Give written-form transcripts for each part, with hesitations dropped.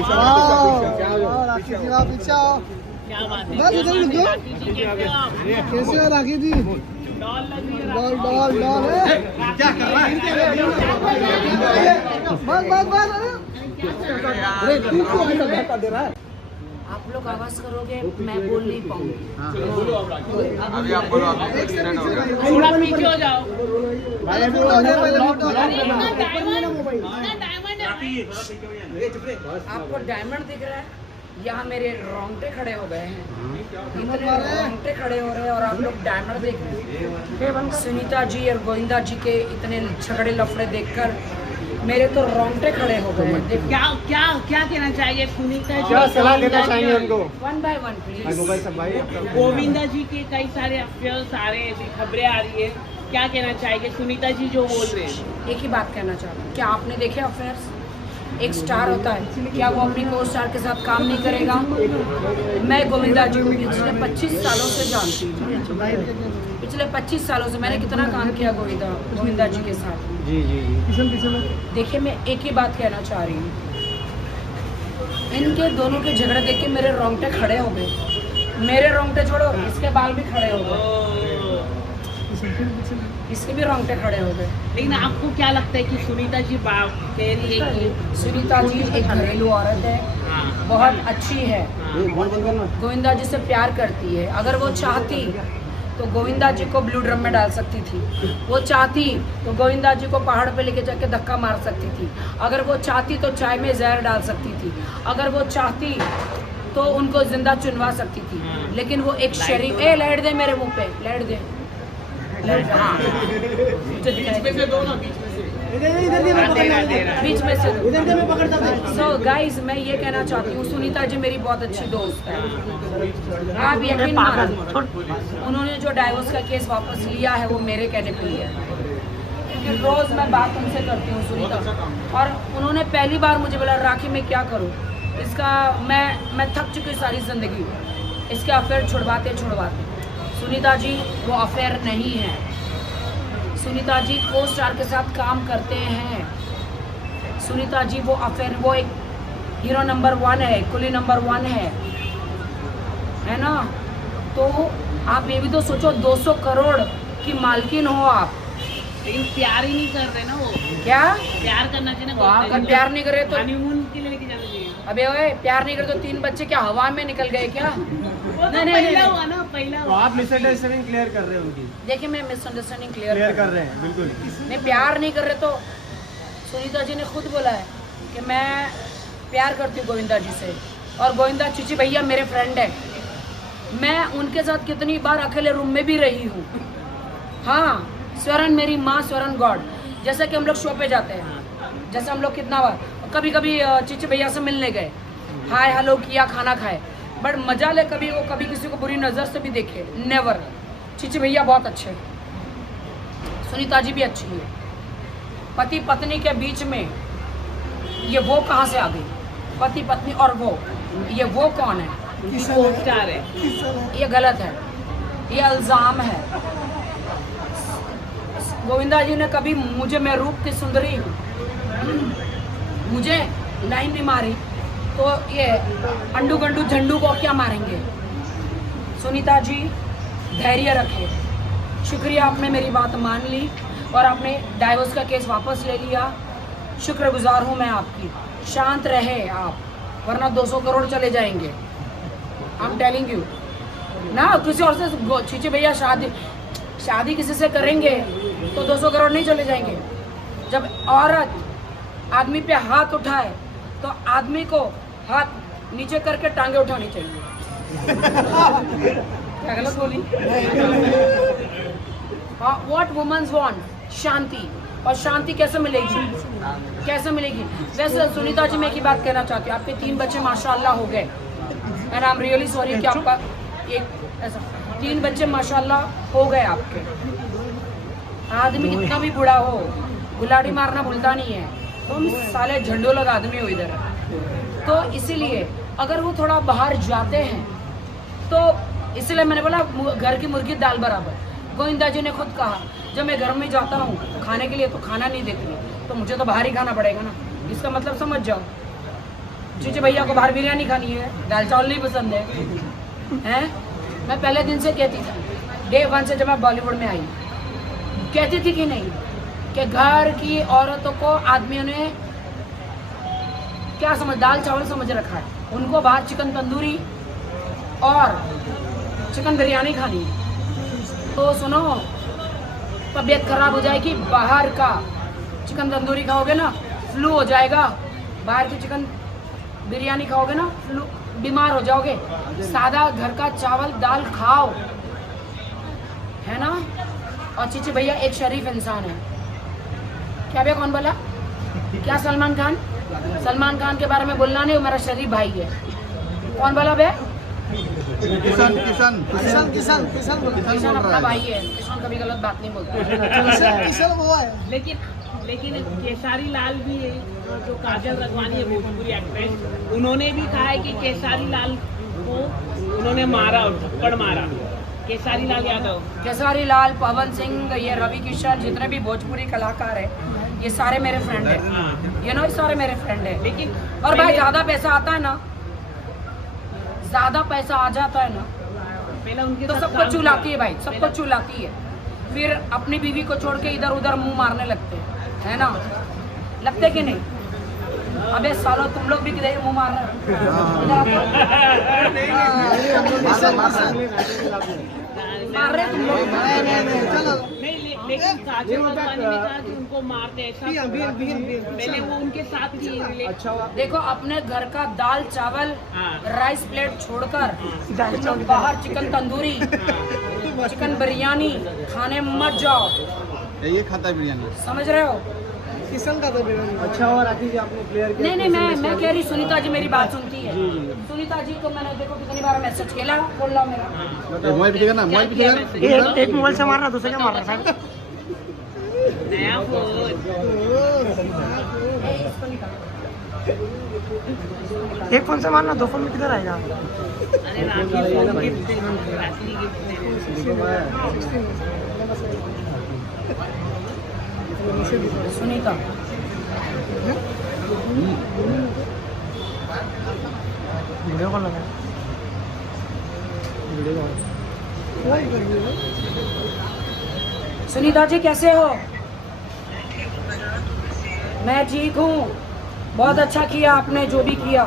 राखी जी आप पीछे आओ। क्या बात है, बस इधर रुको। राखी जी कैसे हो आप? कैसे हो राखी जी? डॉल लग रही है डॉल राखी। डॉल डॉल क्या कर रहा है? बस बस बस अरे तू क्यों ऐसा धक्का दे रहा है? आप लोग आवाज करोगे मैं बोल नहीं पाऊंगी। अभी आप बोलो। थोड़ा पीछे हो जाओ। पहले फोटो हो जाए, पहले फोटो हो जाए। इतना डायमंड है भाई। आपको डायमंड दिख रहा है? यहाँ मेरे रोंगटे खड़े हो गए हैं, इतने रोंगटे खड़े हो रहे हैं और आप लोग डायमंड देख रहे हैं। सुनीता जी और गोविंदा जी के इतने झगड़े लफड़े देखकर मेरे तो रोंगटे खड़े हो गए हैं। देखो क्या क्या क्या कहना चाहिए सुनीता जी? क्या सलाह देना चाहेंगे उनको? One by one please. Govinda ji के कई सारे अफेयर्स आ रहे हैं, ऐसी खबरें आ रही है, क्या कहना चाहिए सुनीता जी जो बोल रहे हैं? एक ही बात कहना चाहती हूँ, क्या आपने देखे अफेयर्स? एक स्टार होता है, क्या वो अपनी को स्टार के साथ काम नहीं करेगा? मैं गोविंदा जी को पिछले 25 सालों से जानती हूँ। पिछले 25 सालों से मैंने कितना काम किया गोविंदा जी के साथ। जी जी जी। देखिए मैं एक ही बात कहना चाह रही हूँ, इनके दोनों के झगड़े देख के मेरे रोंगटे खड़े हो गए। मेरे रोंगटे छोड़ो, इसके बाल भी खड़े हो गए, इसके भी रोंगटे खड़े हो गए। लेकिन आपको क्या लगता है कि सुनीता जी बात कह रही है कि सुनीता जी एक घरेलू औरत है, बहुत अच्छी है, गोविंदा जी से प्यार करती है। अगर वो चाहती तो गोविंदा जी को ब्लू ड्रम में डाल सकती थी, वो चाहती तो गोविंदा जी को पहाड़ पे लेके जाके धक्का मार सकती थी, अगर वो चाहती तो चाय में जहर डाल सकती थी, अगर वो चाहती तो उनको जिंदा चुनवा सकती थी। लेकिन वो एक शरीफ लाइट दे मेरे मुंह पे, लाइट दे, हाँ मुझे दिखाई दे। बीच में से सो गाइस मैं ये कहना चाहती हूँ, सुनीता जी मेरी बहुत अच्छी दोस्त है। आप यकीन मानो, उन्होंने जो डाइवोर्स का केस वापस लिया है वो मेरे कहने पे लिया है, क्योंकि रोज मैं बात उनसे करती हूँ सुनीता, और उन्होंने पहली बार मुझे बोला राखी मैं क्या करूँ, इसका मैं थक चुकी हूँ सारी जिंदगी, इसके अफेयर छुड़वाते छुड़वाते। सुनीता जी वो अफेयर नहीं है, सुनीता जी को स्टार के साथ काम करते हैं। सुनीता जी वो अफेयर, वो एक हीरो नंबर 1 है, कुली नंबर 1 है ना। तो आप ये भी तो सोचो, 200 करोड़ की मालकिन हो आप, लेकिन प्यार ही नहीं कर रहे ना वो। क्या प्यार करना चाहिए ना। अगर प्यार नहीं करे तो हनीमून के लिए लेके जाना चाहिए। अबे ओए प्यार नहीं करे तो 3 बच्चे क्या हवा में निकल गए क्या? वो तो पहला हुआ ना, पहला हुआ। आप मिसअंडरस्टैंडिंग क्लियर कर रहे हैं उनकी। देखिए मैं मिसअंडरस्टैंडिंग क्लियर कर रहे हैं बिल्कुल। नहीं प्यार नहीं कर रहे तो सुनीता जी ने खुद बोला है कि मैं प्यार करती हूँ गोविंदा जी से, और गोविंदा चिची भैया मेरे फ्रेंड है, मैं उनके साथ कितनी बार अकेले रूम में भी रही हूँ। हाँ स्वरण मेरी माँ, स्वरण गॉड। जैसे कि हम लोग शो पे जाते हैं, जैसे हम लोग कितना बार कभी कभी चिची भैया से मिलने गए, हाय हेलो किया, खाना खाए, बट मजा ले, कभी वो कभी किसी को बुरी नज़र से भी देखे, नेवर। चिची भैया बहुत अच्छे, सुनीता जी भी अच्छी है। पति पत्नी के बीच में ये वो कहाँ से आ गई? पति पत्नी और ये वो कौन है? स्टार है। ये गलत है, ये इल्जाम है। गोविंदा जी ने कभी मुझे, मैं रूप की सुंदरी हूँ, मुझे लाइन नहीं मारी तो ये अंडू गंडू झंडू को क्या मारेंगे? सुनीता जी धैर्य रखे, शुक्रिया आपने मेरी बात मान ली और आपने डाइवोर्स का केस वापस ले लिया, शुक्रगुजार हूँ मैं आपकी। शांत रहे आप, वरना 200 करोड़ चले जाएंगे। आई एम टेलिंग यू ना, किसी और से चीचे भैया शादी किसी से करेंगे तो 200 करोड़ नहीं चले जाएंगे। जब औरत आदमी पे हाथ उठाए तो आदमी को हाथ नीचे करके टांगे उठानी चाहिए। क्या गलत बोली? व्हाट वुमेन्स वांट, शांति। और शांति कैसे मिलेगी? कैसे मिलेगी? वैसे सुनीता जी मैं एक ही बात कहना चाहती हूँ, आपके 3 बच्चे माशाल्लाह हो गए, and I am really sorry कि आपका एक ऐसा 3 बच्चे माशाल्लाह हो गए आपके। आदमी कितना भी बुढ़ा हो, गुलाड़ी मारना भूलता नहीं है। तुम साले झंडो लगा आदमी हो इधर। तो इसीलिए अगर वो थोड़ा बाहर जाते हैं तो इसलिए मैंने बोला घर की मुर्गी दाल बराबर। गोविंदा जी ने खुद कहा जब मैं घर में जाता हूँ खाने के लिए तो खाना नहीं देती, तो मुझे तो बाहर ही खाना पड़ेगा ना। इसका मतलब समझ जाओ, चीचे भैया को बाहर बिरयानी खानी है, दाल चावल नहीं पसंद है, हैं? मैं पहले दिन से कहती थी, डे 1 से जब मैं बॉलीवुड में आई, कहती थी कि नहीं कि घर की औरतों को आदमियों ने क्या समझ, दाल चावल समझ रखा है, उनको बाहर चिकन तंदूरी और चिकन बिरयानी खानी है। तो सुनो, तबीयत खराब हो जाएगी, बाहर का चिकन तंदूरी खाओगे ना फ्लू हो जाएगा, बाहर की चिकन बिरयानी खाओगे ना फ्लू, बीमार हो जाओगे। सादा घर का चावल दाल खाओ, है ना। और चीची भैया एक शरीफ इंसान है। क्या भैया, कौन बोला? क्या सलमान खान? सलमान खान के बारे में बोलना नहीं, वो मेरा शरीफ भाई है। कौन बोला भैया? किशन अपना भाई है, किशन कभी गलत बात नहीं बोलता। लेकिन केसारी लाल भी है, जो काजल रखवानी है भोजपुरी एक्ट्रेस, उन्होंने भी कहा है कि केसारी लाल को उन्होंने मारा और थप्पड़ मारा। केसारी लाल यादव, केसारी लाल, पवन सिंह, ये रवि किशन, जितने भी भोजपुरी कलाकार है, ये सारे मेरे फ्रेंड हैं। ये नो सारे मेरे फ्रेंड हैं। लेकिन और भाई ज्यादा पैसा आता है ना, ज्यादा पैसा आ जाता है ना, पहले उनके तो सबको चुलाती है भाई, सबको चुलाती है। फिर अपनी बीवी को छोड़ के इधर उधर मुंह मारने लगते हैं, है ना। लगते कि नहीं? अबे सालो, तुम लोग भी किधर मुंह मार रहे तुम लोग। नहीं, लेकिन काजल रखवानी ने कहा कि उनको मारते ऐसा, पहले वो उनके साथ भी। अच्छा, देखो, अपने घर का दाल चावल राइस प्लेट छोड़कर तुम बाहर चिकन तंदूरी चिकन बिरयानी खाने मत जाओ। ये खाता है बिरयानी, समझ रहे हो? किशन का तो बिरयानी। अच्छा, और राखी जी आपने प्लेयर किया? नहीं, मैं कह रही, सुनीता जी मेरी बात सुनती है। सुनीता जी को मैंने देखो कितनी बार मैसेज खेला, बोल रहा मेरा मोबाइल पीछेगा ना, मोबाइल पीछेगा। एक मोबाइल से मारना, दूसरे क्या मारना साहब? नया फोन। एक फोन से मारना, 2 फोन में किधर आएगा? अरे राखी फोन गिफ्ट दे, राखी गिफ्ट दे। सुनीता वीडियो कॉल लगा, सुनीता जी कैसे हो? मैं ठीक हूँ, बहुत अच्छा किया आपने जो भी किया।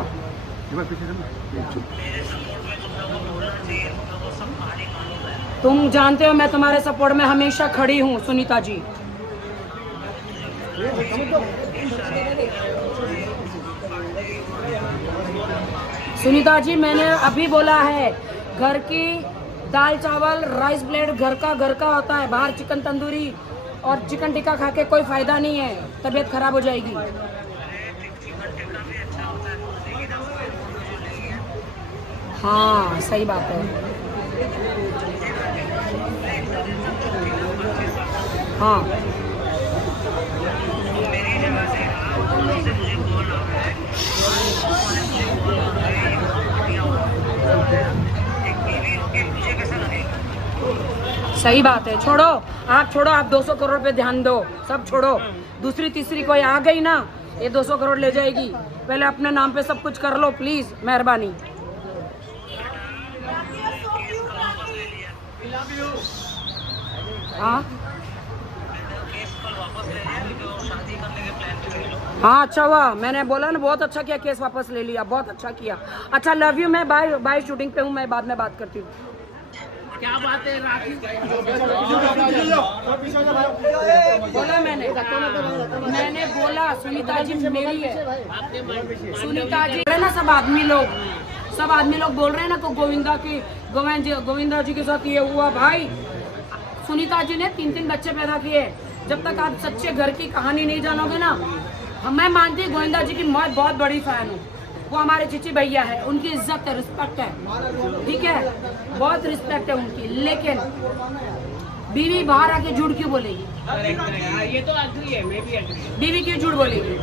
तुम जानते हो मैं तुम्हारे सपोर्ट में हमेशा खड़ी हूँ सुनीता जी। सुनीता जी, मैंने अभी बोला है, घर की दाल चावल राइस प्लेट घर का होता है, बाहर चिकन तंदूरी और चिकन टिक्का खा के कोई फायदा नहीं है, तबीयत खराब हो जाएगी। हाँ सही बात है। हाँ सही बात है। छोड़ो, आप छोड़ो, आप 200 करोड़ पे ध्यान दो, सब छोड़ो। दूसरी तीसरी कोई आ गई ना, ये 200 करोड़ ले जाएगी। पहले अपने नाम पे सब कुछ कर लो प्लीज, मेहरबानी। हाँ हाँ, अच्छा हुआ, मैंने बोला ना, बहुत अच्छा किया, केस वापस ले लिया, बहुत अच्छा किया। अच्छा, लव यू, मैं बाय शूटिंग पे हूँ, मैं बाद में बात करती हूँ। क्या बात है राखी? बोला मैंने बोला सुनीता जी मेरी है। सुनीता जी है ना, सब आदमी लोग बोल रहे हैं ना को गोविंदा जी के साथ ये हुआ। भाई सुनीता जी ने 3 बच्चे पैदा किए। जब तक आप सच्चे घर की कहानी नहीं जानोगे ना, मैं मानती हूँ गोविंदा जी की मैं बहुत बड़ी फैन हूँ। वो हमारे चीची भैया है, उनकी इज्जत है, रिस्पेक्ट है, ठीक है, बहुत रिस्पेक्ट है उनकी। लेकिन बीवी बाहर आके झूठ क्यों बोलेगी? ये तो एग्री है, मैं भी एग्री। बीवी क्यों झूठ बोलेगी?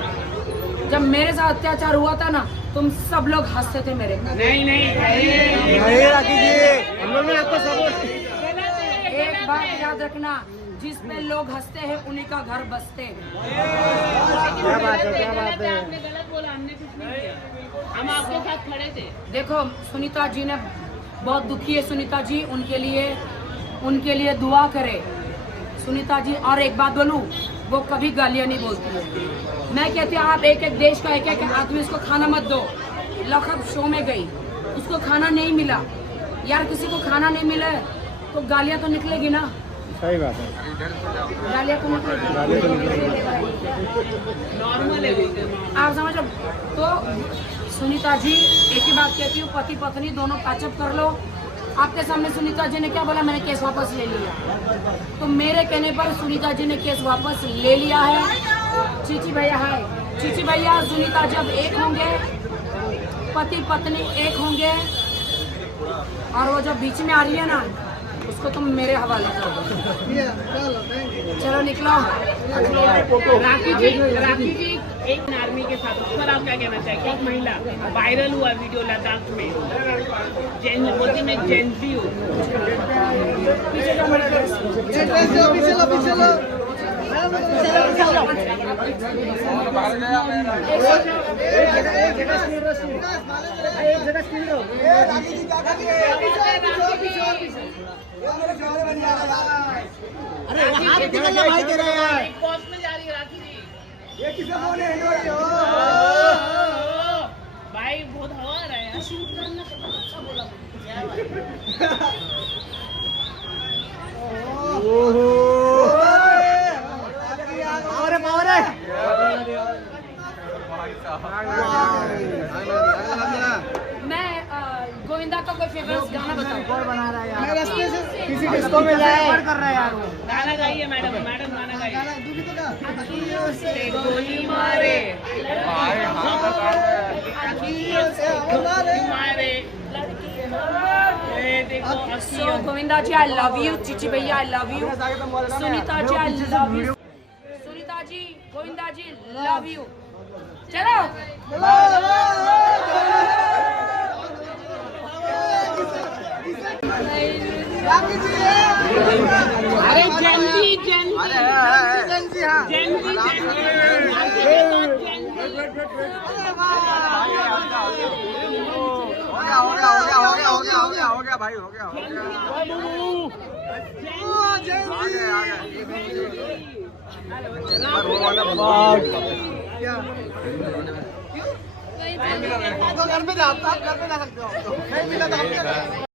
जब मेरे साथ अत्याचार हुआ था ना, तुम सब लोग हंसते थे मेरे को। नहीं राखी जी, हम लोग ने आपको सपोर्ट। एक बात याद रखना, जिस पे लोग हंसते हैं उन्हीं का घर बसते हैं। क्या बात है, क्या बात है। आपने गलत बोला, हमने कुछ नहीं किया, हम आपके साथ खड़े थे। देखो सुनीता जी ने बहुत दुखी है सुनीता जी, उनके लिए दुआ करे सुनीता जी। और एक बात बोलूं, वो कभी गालियां नहीं बोलती है। मैं कहती हूँ आप एक एक देश का एक एक आदमी उसको खाना मत दो। लखब शो में गई, उसको खाना नहीं मिला। यार किसी को खाना नहीं मिले तो गालियां तो निकलेगी ना। सही बात है। गालियां तो निकलेगी, नॉर्मल है बोलते हैं। आप समझो। तो सुनीता जी एक ही बात कहती हूँ, पति पत्नी दोनों पैचअप कर लो। आपके सामने सुनीता जी ने क्या बोला, मैंने केस वापस ले लिया। तो मेरे कहने पर सुनीता जी ने केस वापस ले लिया है। चीची भैया है, चीची भैया सुनीता जब एक होंगे, पति पत्नी एक होंगे, और वो जो बीच में आ रही है ना, उसको तुम मेरे हवाले कर दो। चलो निकलो। राखी जी एक आर्मी के साथ, उस पर आप क्या कहना चाहिए? एक महिला वायरल हुआ वीडियो लद्दाख में, मोदी में जेंजी हो। पीछे जाओ, अरे हाथ निकलना भाई तेरा यार। बॉस में जा रही है राखी जी। ये किसे बोले भाई बहुत हवा आ रहा है यार। मैं गोविंदा का कोई फेवरेट गाना बताऊं? मैं रास्ते से किसी डिस्को में जाए कर रहा है यार वो। गाना गाइए मैडम, मैडम गाना गाइए। अखियों से गोली मारे, मारे सो Govinda ji I love you, Chichi भैया I love you, Sunita ji I love you, Sunita ji Govinda ji love you. चलो अरे जल्दी हो गया भाई, हो गया। घर में जा सकते हो। नहीं मिला तो